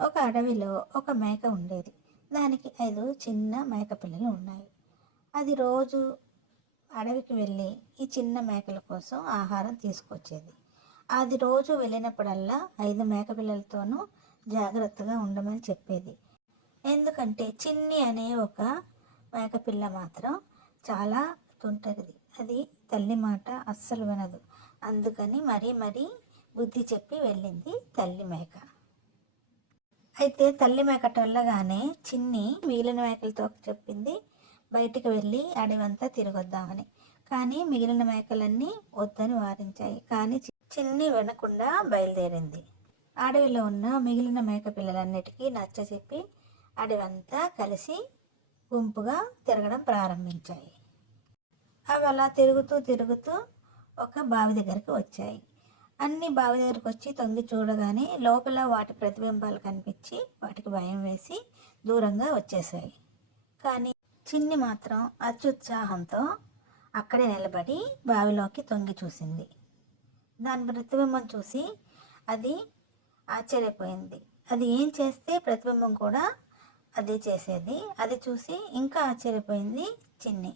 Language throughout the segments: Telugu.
ఒక అడవిలో ఒక మేక ఉండేది. దానికి 5 చిన్న మేక పిల్లలు ఉన్నాయి. అది రోజు అడవికి వెళ్ళి ఈ చిన్న మేకల కోసం ఆహారం తీసుకొచ్చేది. అది రోజు వెళ్ళినప్పుడల్లా 5 మేక పిల్లలతోనూ జాగ్రత్తగా ఉండమని చెప్పేది. ఎందుకంటే చిన్ని అనే ఒక మేకపిల్ల మాత్రం చాలా తుంటరిది. అది తల్లి మాట అస్సలు వినదు. అందుకని మరీ బుద్ధి చెప్పి వెళ్ళింది తల్లి మేక. అయితే తల్లి మేకట వెళ్ళగానే చిన్ని మిగిలిన మేకలతో చెప్పింది బయటికి వెళ్ళి అడవంతా తిరగొద్దామని. కానీ మిగిలిన మేకలన్నీ వద్దని వారించాయి. కానీ చిన్ని వినకుండా బయలుదేరింది. అడవిలో ఉన్న మిగిలిన మేక పిల్లలన్నిటికీ నచ్చచెప్పి అడవంతా కలిసి గుంపుగా తిరగడం ప్రారంభించాయి. అవి అలా తిరుగుతూ ఒక బావి దగ్గరికి వచ్చాయి. అన్ని బావి దగ్గరికి వచ్చి తొంగి చూడగానే లోపల వాటి ప్రతిబింబాలు కనిపించి వాటికి భయం వేసి దూరంగా వచ్చేసాయి. కానీ చిన్ని మాత్రం అత్యుత్సాహంతో అక్కడే నిలబడి బావిలోకి తొంగి చూసింది. దాని ప్రతిబింబం చూసి అది ఆశ్చర్యపోయింది. అది ఏం చేస్తే ప్రతిబింబం కూడా అదే చేసేది. అది చూసి ఇంకా ఆశ్చర్యపోయింది చిన్ని.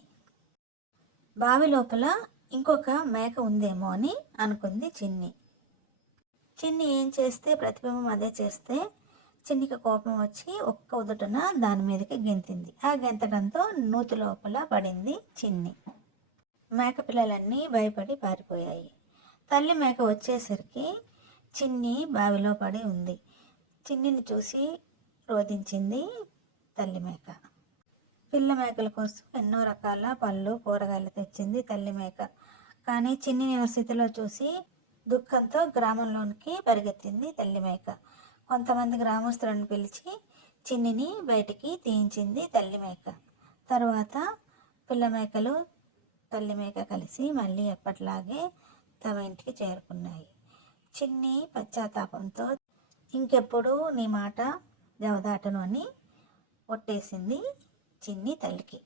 బావి లోపల ఇంకొక మేక ఉందేమో అని అనుకుంది చిన్ని. చిన్ని ఏం చేస్తే ప్రతిబింబం అదే చేస్తే చిన్నికి కోపం వచ్చి ఒక్క ఉదుటన దాని మీదకి గెంతింది. ఆ గెంతడంతో నూతి లోపల పడింది చిన్ని. మేక పిల్లలన్నీ భయపడి పారిపోయాయి. తల్లి మేక వచ్చేసరికి చిన్ని బావిలో పడి ఉంది. చిన్నిని చూసి రోదించింది తల్లి మేక. పిల్ల మేకల కోసం ఎన్నో రకాల పళ్ళు కూరగాయలు తెచ్చింది తల్లి మేక. కానీ చిన్నిని స్థితిలో చూసి దుఃఖంతో గ్రామంలోనికి పరిగెత్తింది తల్లి మేక. కొంతమంది గ్రామస్తులను పిలిచి చిన్నిని బయటికి తీయించింది తల్లి మేక. తర్వాత పిల్ల మేకలు తల్లి మేక కలిసి మళ్ళీ ఎప్పట్లాగే తమ ఇంటికి చేరుకున్నాయి. చిన్ని పశ్చాత్తాపంతో ఇంకెప్పుడు నీ మాట జవదాటను అని ఒట్టేసింది చిన్ని తల్లికి.